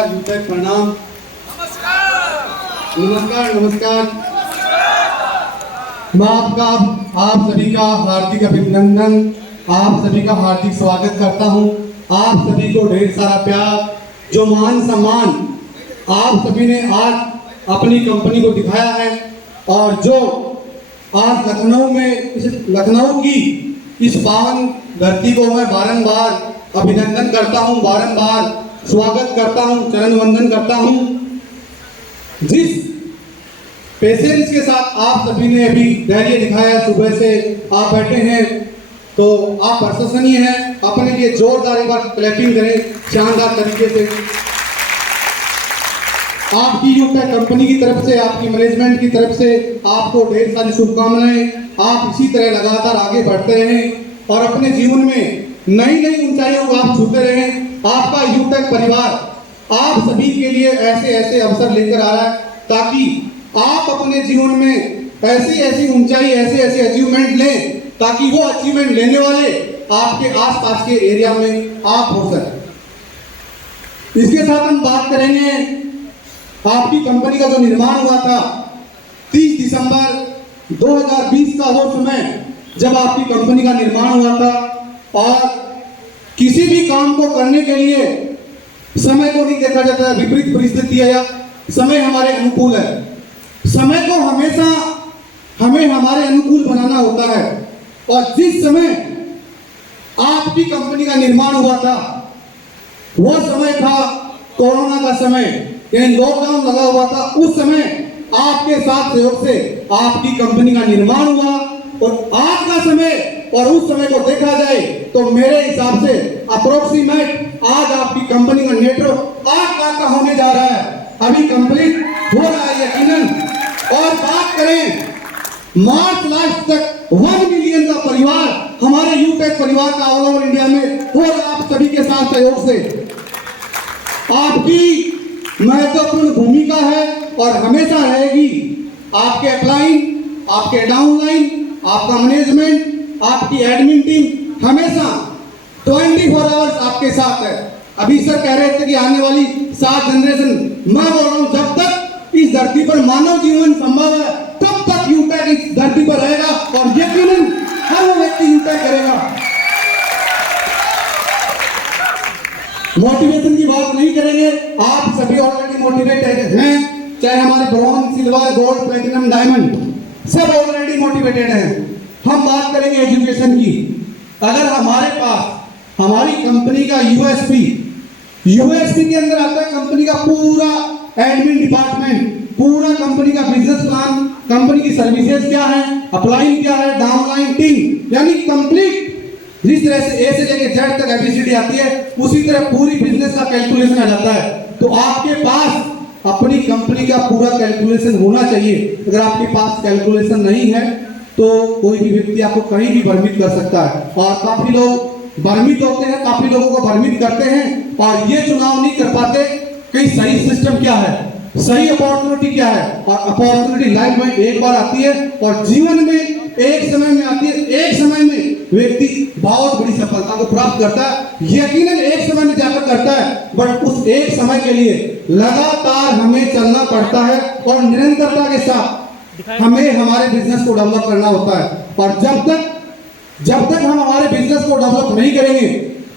नमस्कार यूटेक प्रणाम। नमस्कार नमस्कार। मैं आप सभी का हार्दिक अभिनंदन, आप सभी का हार्दिक स्वागत करता हूं। आप सभी को ढेर सारा प्यार, जो मान सम्मान आप सभी ने आज अपनी कंपनी को दिखाया है, और जो आज लखनऊ की इस पावन धरती को मैं बारंबार अभिनंदन करता हूं, बारंबार स्वागत करता हूं, चरण वंदन करता हूं। जिस पेशेंस के साथ आप सभी ने अभी धैर्य दिखाया, सुबह से आप बैठे हैं, तो आप प्रशंसनीय हैं। अपने लिए जोरदार एक बार क्लैपिंग करें शानदार तरीके से। आपकी यूटेक कंपनी की तरफ से, आपकी मैनेजमेंट की तरफ से आपको ढेर सारी शुभकामनाएं। आप इसी तरह लगातार आगे बढ़ते रहें और अपने जीवन में नई नई ऊंचाइयों को आप छूते रहें। आपका यूटेक परिवार आप सभी के लिए ऐसे ऐसे अवसर लेकर आ रहा है, ताकि आप अपने जीवन में ऐसी ऐसी ऊंचाई, ऐसे ऐसे अचीवमेंट लें, ताकि वो अचीवमेंट लेने वाले आपके आसपास के एरिया में आप हो सके। इसके साथ हम बात करेंगे आपकी कंपनी का जो निर्माण हुआ था 30 दिसंबर 2020 का वो समय जब आपकी कंपनी का निर्माण हुआ था, और किसी भी काम को करने के लिए समय को नहीं देखा जाता है। विपरीत परिस्थिति है या समय हमारे अनुकूल है, समय को हमेशा हमें हमारे अनुकूल बनाना होता है। और जिस समय आपकी कंपनी का निर्माण हुआ था वो समय था कोरोना का समय, यानी लॉकडाउन लगा हुआ था। उस समय आपके साथ सहयोग से आपकी कंपनी का निर्माण हुआ, और आज का समय और उस समय को देखा जाए तो मेरे हिसाब से अप्रोक्सीमेट आज आपकी कंपनी का नेटवर्क 8 लाख का होने जा रहा है, अभी कंप्लीट हो रहा है यकीनन। और बात करें मार्च लास्ट तक 1 मिलियन का परिवार हमारे यूटेक परिवार का ऑल ओवर इंडिया में हो रहा, आप सभी के साथ सहयोग से। आपकी महत्वपूर्ण भूमिका है और हमेशा रहेगी। आपके अपलाइन, आपके डाउनलाइन, आपका मैनेजमेंट, आपकी एडमिन टीम हमेशा 24 आवर्स आपके साथ है। अभी सर कह रहे थे कि आने वाली 7 जनरेशन, मैं बोल रहा हूं जब तक इस धरती पर मानव जीवन संभव है तब तक यूटेक इस धरती पर रहेगा, और यकीनन हर व्यक्ति यूटेक करेगा। मोटिवेशन की बात नहीं करेंगे, आप सभी ऑलरेडी मोटिवेटेड हैं, चाहे हमारे bronze, silver, gold, platinum, diamond सब ऑलरेडी मोटिवेटेड हैं। हम बात करेंगे एजुकेशन की। अगर हमारे पास हमारी कंपनी का यूएसपी के अंदर आता है कंपनी का पूरा एडमिन डिपार्टमेंट, पूरा कंपनी का बिजनेस प्लान, कंपनी की सर्विसेज क्या है, अपलाइन क्या है, डाउनलाइन टीम, यानी कंप्लीट जिस तरह से ए से लेकर जेड तक एबीसीडी आती है, उसी तरह पूरी बिजनेस का कैलकुलेशन आ जाता है। तो आपके पास अपनी कंपनी का पूरा कैलकुलेशन होना चाहिए। अगर आपके पास कैलकुलेशन नहीं है तो कोई भी व्यक्ति आपको कहीं भी भ्रमित कर सकता है, और काफी लोग भ्रमित होते हैं, काफी लोगों को भ्रमित करते हैं, और ये चुनाव नहीं कर पाते कि सही सिस्टम क्या है, सही अपॉर्चुनिटी क्या है। और अपॉर्चुनिटी लाइफ में एक बार आती है और जीवन में एक समय में आती है। एक समय में व्यक्ति बहुत बड़ी सफलता को प्राप्त करता है, यकीनन एक समय में जाकर करता है, बट उस एक समय के लिए लगातार हमें चलना पड़ता है और निरंतरता के साथ हमें हमारे बिजनेस को डेवलप करना होता है। और जब तक हम हमारे बिजनेस को डेवलप नहीं करेंगे,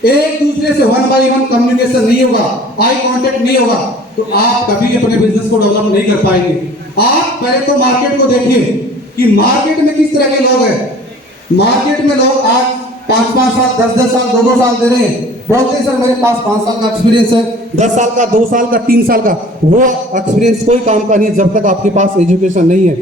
एक दूसरे से 1 by 1 कम्युनिकेशन नहीं होगा, आई कांटेक्ट नहीं होगा, तो आप कभी अपने बिजनेस को डेवलप नहीं कर पाएंगे। आप पहले तो मार्केट को देखिए कि मार्केट में किस तरह के लोग हैं। मार्केट में लोग आज 5-5 साल, 10-10 साल, 2-2 साल दे रहे हैं, बोलते हैं सर मेरे पास 5 साल का एक्सपीरियंस है, 10 साल का, 2 साल का, 3 साल का। वो एक्सपीरियंस कोई काम का नहीं है जब तक आपके पास एजुकेशन नहीं है।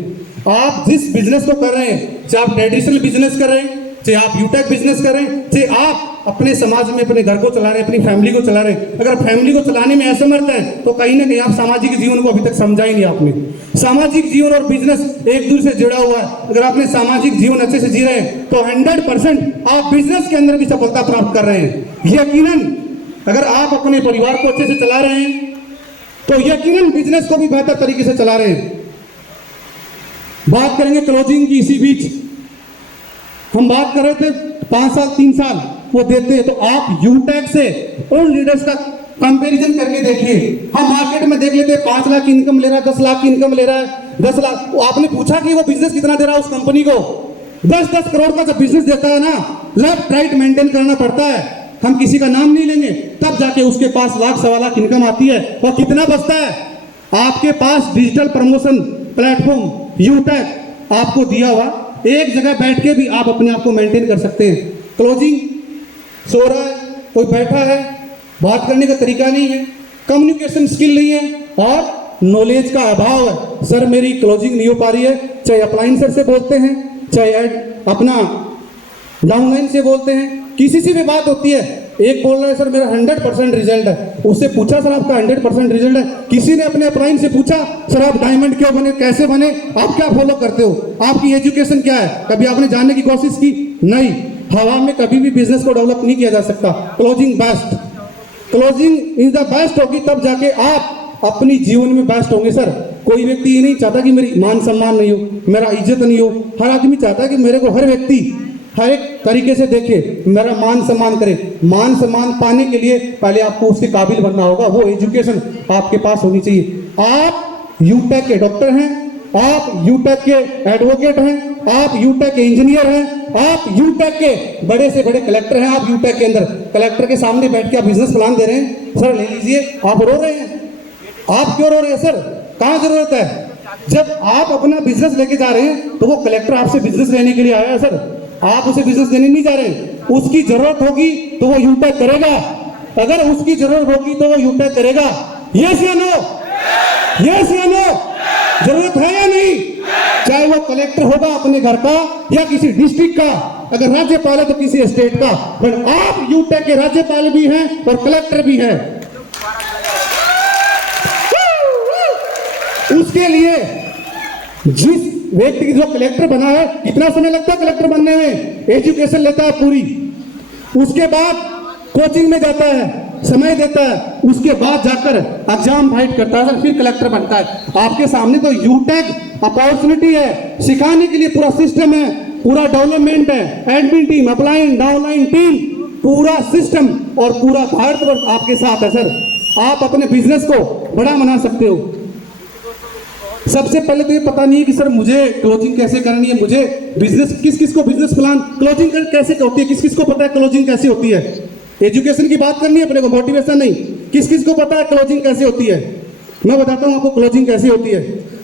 आप जिस बिजनेस को कर रहे हैं, चाहे आप ट्रेडिशनल बिजनेस कर रहे हैं, चाहे आप यूटेक बिजनेस कर रहे हैं, चाहे आप अपने समाज में अपने घर को चला रहे हैं, अपनी फैमिली को चला रहे हैं, अगर फैमिली को चलाने में असमर्थ है तो कहीं ना कहीं आप सामाजिक जीवन को अभी तक समझा ही नहीं आपने। सामाजिक जीवन और बिजनेस एक दूसरे से जुड़ा हुआ है। अगर आपने सामाजिक जीवन अच्छे से जी रहे हैं तो 100% आप बिजनेस के अंदर भी सफलता प्राप्त कर रहे हैं। यकीनन अगर आप अपने परिवार को अच्छे से चला रहे हैं तो यकीनन बिजनेस को भी बेहतर तरीके से चला रहे हैं। बात करेंगे क्लोजिंग की। इसी बीच हम बात कर रहे थे 5 साल 3 साल वो देते हैं, तो आप यूटेक से उन लीडर्स का कंपैरिजन करके देखिए। हम मार्केट में देख लेते हैं 5 लाख की इनकम ले रहा है, 10 लाख की इनकम ले रहा है, 10 लाख। वो आपने पूछा कि वो बिजनेस कितना दे रहा है उस कंपनी को? 10-10 करोड़ का जब बिजनेस देता है ना, लेफ्ट राइट मेंटेन करना पड़ता है। हम किसी का नाम नहीं लेंगे, तब जाके उसके पास लाख सवा लाख इनकम आती है। और कितना बचता है? आपके पास डिजिटल प्रमोशन प्लेटफॉर्म यूटेक आपको दिया हुआ, एक जगह बैठ के भी आप अपने आप को मेंटेन कर सकते हैं। क्लोजिंग सो रहा है, कोई बैठा है, बात करने का तरीका नहीं है, कम्युनिकेशन स्किल नहीं है और नॉलेज का अभाव है। सर मेरी क्लोजिंग नहीं हो पा रही है, चाहे अप्लायंसर से बोलते हैं, चाहे अपना डाउनलाइन से बोलते हैं, किसी से भी बात होती है, एक बोल रहा है सर मेरा 100% रिजल्ट है, उससे पूछा सर आपका 100% रिजल्ट है, किसी ने अपने अपलाइन से पूछा सर आप डायमंड क्यों बने, कैसे बने, आप क्या फॉलो करते हो, आपकी एजुकेशन क्या है, कभी आपने जानने की कोशिश की? नहीं। हवा में कभी भी बिजनेस को डेवलप नहीं किया जा सकता। Closing best, closing is the best होगी, तब जाके आप अपनी जीवन में बेस्ट होंगे। सर कोई व्यक्ति ये नहीं चाहता कि मेरी मान सम्मान नहीं हो, मेरा इज्जत नहीं हो। हर आदमी चाहता है कि मेरे को हर व्यक्ति हर एक तरीके से देखे, मेरा मान सम्मान करे। मान सम्मान पाने के लिए पहले आपको उसके काबिल बनना होगा, वो एजुकेशन आपके पास होनी चाहिए। आप यूटेक के डॉक्टर हैं, आप यूटेक के एडवोकेट हैं, आप यूटेक के इंजीनियर हैं, आप यूटेक के बड़े से बड़े कलेक्टर हैं। आप यूटेक के अंदर कलेक्टर के सामने बैठ के आप बिजनेस प्लान दे रहे हैं, सर ले लीजिए। आप रो रहे हैं, आप क्यों रो रहे हैं सर? कहाँ जरूरत है? जब आप अपना बिजनेस लेके जा रहे हैं तो वो कलेक्टर आपसे बिजनेस लेने के लिए आया है सर, आप उसे बिजनेस देने नहीं जा रहे हैं। उसकी जरूरत होगी तो वो यूटेक करेगा, अगर उसकी जरूरत होगी तो वो यूटेक करेगा। यस या नो? यस या नो? जरूरत है या नहीं? चाहे वो कलेक्टर होगा अपने घर का या किसी डिस्ट्रिक्ट का, अगर राज्यपाल है तो किसी स्टेट का, बट आप यूटेक के राज्यपाल भी हैं और कलेक्टर भी हैं। उसके लिए जिस व्यक्ति की जो कलेक्टर बना है, कितना समय लगता है कलेक्टर बनने में? एजुकेशन लेता है पूरी, उसके बाद कोचिंग में जाता है, समय देता है, उसके बाद जाकर एग्जाम फाइट करता है, फिर कलेक्टर बनता है। आपके सामने तो यूटेक अपॉर्चुनिटी है, सिखाने के लिए पूरा सिस्टम है, पूरा डेवलपमेंट है, admin team, upline, downline team, पूरा सिस्टम और पूरा भारतवर्ष आपके साथ है सर। आप अपने बिजनेस को बड़ा बना सकते हो। सबसे पहले तो ये पता नहीं है कि सर मुझे क्लोजिंग कैसे करनी है, मुझे बिजनेस किस किस को बिजनेस प्लान क्लोजिंग कैसे होती है, किस किस को पता है क्लोजिंग कैसे होती है? एजुकेशन की बात करनी है अपने को, मोटिवेशन नहीं। किस किस को पता है क्लोजिंग कैसे होती है? मैं बताता हूँ आपको क्लोजिंग कैसे होती है।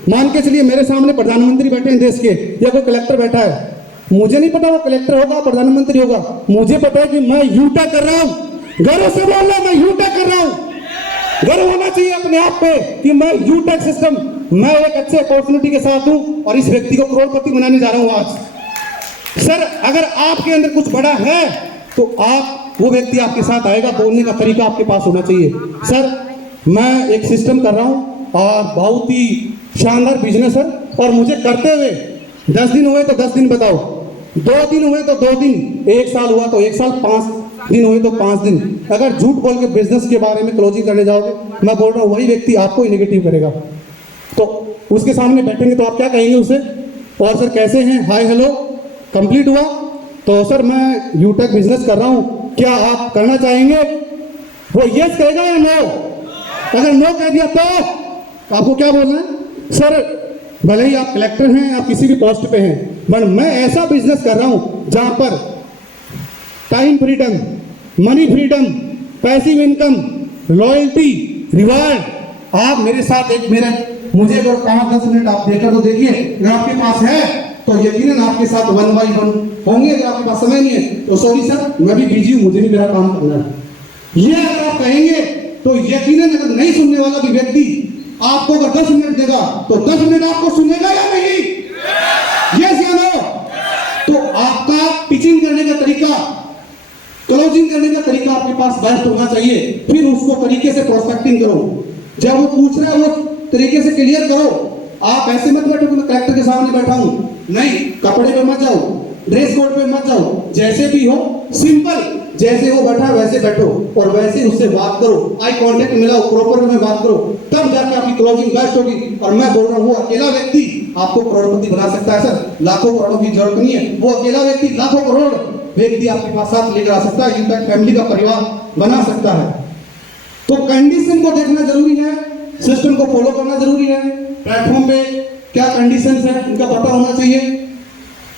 मान के चलिए मेरे सामने प्रधानमंत्री बैठे हैं देश के, या कोई कलेक्टर बैठा है, मुझे नहीं पता वो कलेक्टर होगा प्रधानमंत्री होगा, मुझे पता है कि मैं यूटेक कर रहा हूँ। गर्व से बोल रहा हूँ मैं यूटेक कर रहा हूँ, गर्व होना चाहिए अपने आप पे कि मैं यूटेक सिस्टम, मैं एक अच्छे अपॉर्चुनिटी के साथ हूं और इस व्यक्ति को करोड़पति बनाने जा रहा हूं आज। सर अगर आपके अंदर कुछ बड़ा है तो आप, वो व्यक्ति आपके साथ आएगा, बोलने का तरीका आपके पास होना चाहिए। सर मैं एक सिस्टम कर रहा हूं और बहुत ही शानदार बिजनेस है, और मुझे करते हुए 10 दिन हुए तो 10 दिन बताओ, 2 दिन हुए तो 2 दिन, 1 साल हुआ तो 1 साल, 5 दिन हुए तो 5 दिन। अगर झूठ बोल के बिजनेस के बारे में क्लोजिंग करने जाओगे, मैं बोल रहा हूँ वही व्यक्ति आपको ही नेगेटिव करेगा। तो उसके सामने बैठेंगे तो आप क्या कहेंगे उसे? और सर कैसे हैं, हाय हेलो, कंप्लीट हुआ तो सर मैं यूटेक बिजनेस कर रहा हूँ, क्या आप करना चाहेंगे? वो यस कहेगा या नो? अगर नो कह दिया तो आपको क्या बोलना है? सर भले ही आप कलेक्टर हैं, आप किसी भी पोस्ट पे हैं, बट मैं ऐसा बिजनेस कर रहा हूँ जहां पर time freedom, money freedom, passive income, loyalty, reward. आप मेरे साथ एक मिनट, मुझे अगर 5-10 मिनट आप देकर तो देखिए, अगर आपके पास है तो यकीनन आपके साथ 1 by 1 होंगे। अगर आपके पास समय नहीं है तो सॉरी सर मैं भी बिजी हूं, मुझे भी मेरा काम करना है। ये अगर आप कहेंगे तो यकीनन, अगर नहीं सुनने वाला भी व्यक्ति आपको अगर 10 मिनट देगा तो 10 मिनट आपको सुनेगा या नहीं? यस या नो? तो आपका पिचिंग करने का तरीका, क्लोजिंग करने का तरीका आपके पास बेस्ट होना चाहिए। फिर उसको तरीके से प्रोस्पेक्टिंग करो, जब वो पूछ रहा है वो तरीके से क्लियर करो। आप ऐसे मत बैठो कि मैं कलेक्टर के सामने बैठा हूं, नहीं, कपड़े पे मत जाओ, ड्रेस कोड पे मत जाओ, जैसे भी हो सिंपल, जैसे वो बैठा वैसे बैठो और वैसे उससे बात करो, आई कांटेक्ट मिलाओ, प्रॉपर में बात करो, तब जाके आपकी क्लोजिंग बेस्ट होगी। और मैं बोल रहा हूँ वो अकेला व्यक्ति आपको करोड़पति बना सकता है सर, लाखों करोड़ों की जरूरत नहीं है। वो अकेला व्यक्ति लाखों करोड़ व्यक्ति आपके पास साथ लेकर आ सकता है, यूटेक फैमिली का परिवार बना सकता है। तो कंडीशन को देखना जरूरी है, सिस्टम को फॉलो करना जरूरी है, प्लेटफॉर्म पे क्या कंडीशंस है इनका पता होना चाहिए।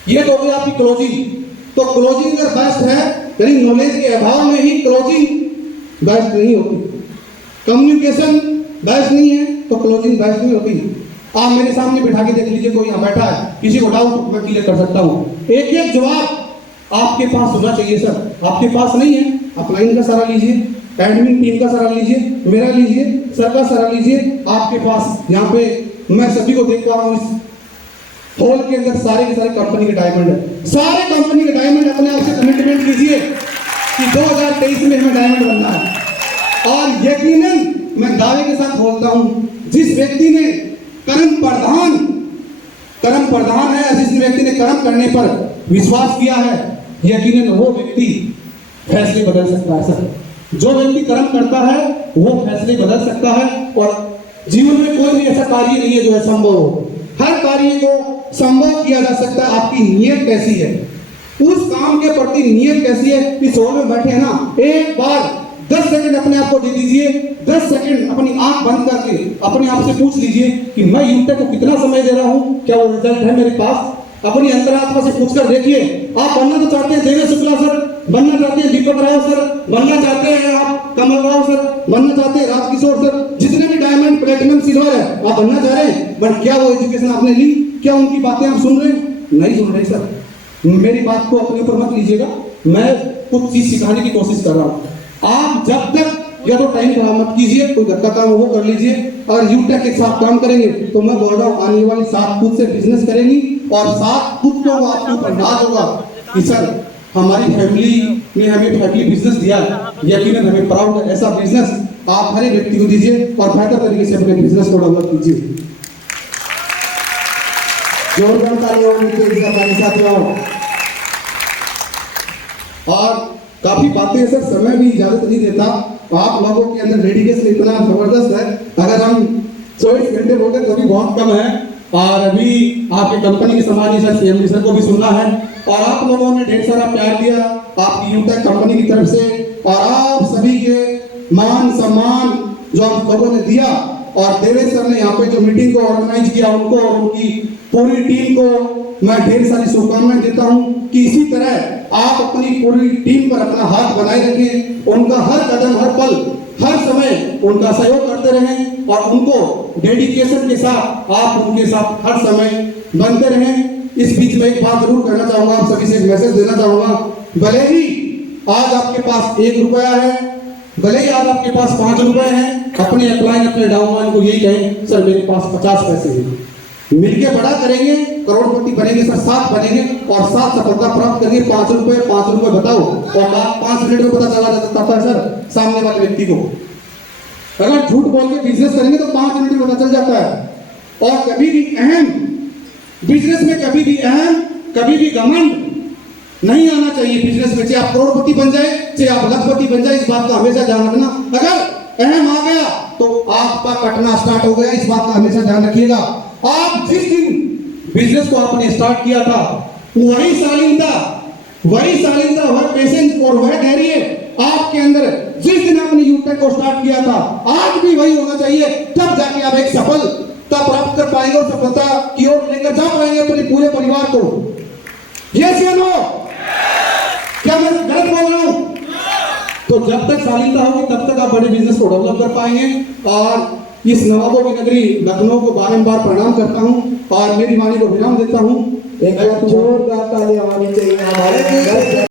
ये तो हो गई आपकी क्लोजिंग। तो क्लोजिंग अगर बेस्ट है, यानी नॉलेज के अभाव में ही क्लोजिंग बेस्ट नहीं होती। कम्युनिकेशन बेस्ट नहीं है तो क्लोजिंग बेस्ट नहीं होती। आप मेरे सामने बिठा के देख लीजिए, कोई यहाँ बैठा है, किसी को डाउट मैं क्लियर कर सकता हूँ, एक एक जवाब आपके पास होना चाहिए सर। आपके पास नहीं है, आप लाइन का सहारा लीजिए, एडमिन टीम का सहारा लीजिए, मेरा लीजिए, सर का सहारा लीजिए। आपके पास यहाँ पे मैं सभी को देख पा रहा हूँ, इस हॉल के अंदर सारे के सारे कंपनी के डायमंड है। सारे कंपनी के डायमंड अपने आप से कमिटमेंट कीजिए कि 2023 में हमें डायमंड बनना है। और यकीनन मैं दावे के साथ बोलता हूँ, जिस व्यक्ति ने कर्म प्रधान है, जिस व्यक्ति ने कर्म करने पर विश्वास किया है, यकीनन वो व्यक्ति फैसले बदल सकता है सर। जो व्यक्ति कर्म करता है वो फैसले बदल सकता है। और जीवन में कोई भी ऐसा कार्य नहीं है जो असंभव हो। हर कार्य को संभव किया जा सकता है। आपकी नीयत कैसी है, उस काम के प्रति नीयत कैसी है। इस हॉल में बैठे हैं ना, एक बार 10 सेकंड अपने आप को दे दीजिए। 10 सेकंड अपनी आंख बंद करके अपने आप से पूछ लीजिए कि मैं यूटेक को कितना समय दे रहा हूँ, क्या वो रिजल्ट है मेरे पास। अपनी अंतरात्मा से पूछकर देखिए। आप बनना तो चाहते हैं देवेश शुक्ला सर, बनना चाहते हैं दीपक राव सर, बनना चाहते हैं आप कमल राव सर, बनना चाहते हैं राजकिशोर सर, जितने भी डायमंड प्लेटिनम सिल्वर है आप बनना चाह रहे हैं, बट क्या वो एजुकेशन आपने ली? क्या उनकी बातें आप सुन रहे हैं? नहीं सुन रहे सर। मेरी बात को अपने ऊपर मत लीजिएगा, मैं कुछ चीज सिखाने की कोशिश कर रहा हूँ। आप जब तक या तो टाइम खराब मत कीजिए, कोई घर का काम वो कर लीजिए। और यूटेक के साथ काम करेंगे तो मैं बोल रहा हूँ आने वाली 7 खुद से बिजनेस करेंगी और 7 खुद को आपको ऊपर नाज होगा कि सर हमारी फैमिली ने हमें फैमिली बिजनेस दिया, यकीनन हमें प्राउड है। ऐसा बिजनेस आप हर एक व्यक्ति को दीजिए और बेहतर तरीके से अपने बिजनेस को डेवलप कीजिए। जोरदार तालियां उनके साथियों। और काफी बातें सर, समय भी इजाजत नहीं देता। आप लोगों के अंदर डेडिकेशन इतना जबरदस्त है, अगर हम 24 घंटे बोलते तो भी बहुत कम है। और अभी आपके कंपनी के समाज सर सीएम सर को भी सुनना है। और आप लोगों ने ढेर सारा प्यार दिया आपकी यूटेक कंपनी की तरफ से, और आप सभी के मान सम्मान जो आप लोगों ने दिया। और देवेश सर ने यहाँ पे जो मीटिंग को ऑर्गेनाइज किया, उनको और उनकी पूरी टीम को मैं ढेर सारी शुभकामनाएं देता हूँ कि इसी तरह आप अपनी पूरी टीम पर अपना हाथ बनाए रखें। उनका हर कदम, हर पल, हर समय उनका सहयोग करते रहें और उनको डेडिकेशन के साथ आप उनके साथ हर समय बनते रहें। इस बीच में एक बात जरूर करना चाहूंगा, आप सभी से एक मैसेज देना चाहूंगा। भले ही आज आपके पास 1 रुपया है, भले ही आज आपके पास 5 रुपए हैं, अपने अपलाइन अपने डाउनलाइन को यही कहें सर मेरे पास 50 पैसे हैं। मिलके बड़ा करेंगे, करोड़पति बनेंगे सर, 7 बनेंगे और 7 सफलता प्राप्त करेंगे। 5 रुपए बताओ, और 5 मिनट में पता चला जाता है सर सामने वाले व्यक्ति को। अगर झूठ बोल के बिजनेस करेंगे तो 5 मिनट में पता चल जाता है। और कभी भी अहम बिजनेस में, कभी भी अहम, कभी भी घमंड नहीं आना चाहिए बिजनेस में। चाहे आप करोड़पति बन जाए, चाहे आप लखपति बन जाए, इस बात का हमेशा ध्यान रखना। अगर अहम आ गया तो आपका कटना स्टार्ट हो गया, इस बात का हमेशा ध्यान रखिएगा। आप जिस दिन बिजनेस को आपने स्टार्ट किया था वही शालीनता, वह पेशेंस और वह धैर्य आपके अंदर जिस दिन आपने यूटेक को स्टार्ट किया था, आज भी वही होना चाहिए। तब जाके आप एक सफलता प्राप्त कर पाएंगे और सफलता की ओर लेकर जा पाएंगे अपने पूरे परिवार को। यस या नो? क्या मैं गलत बोल रहा हूं? तो जब तक शालीनता होगी तब तक आप बड़े बिजनेस को डेवलप कर पाएंगे। और इस नवाबों की नगरी लखनऊ को बारंबार प्रणाम करता हूं और मेरी वाणी को विराम देता हूं। एक जोरदार तालियां आनी चाहिए हमारे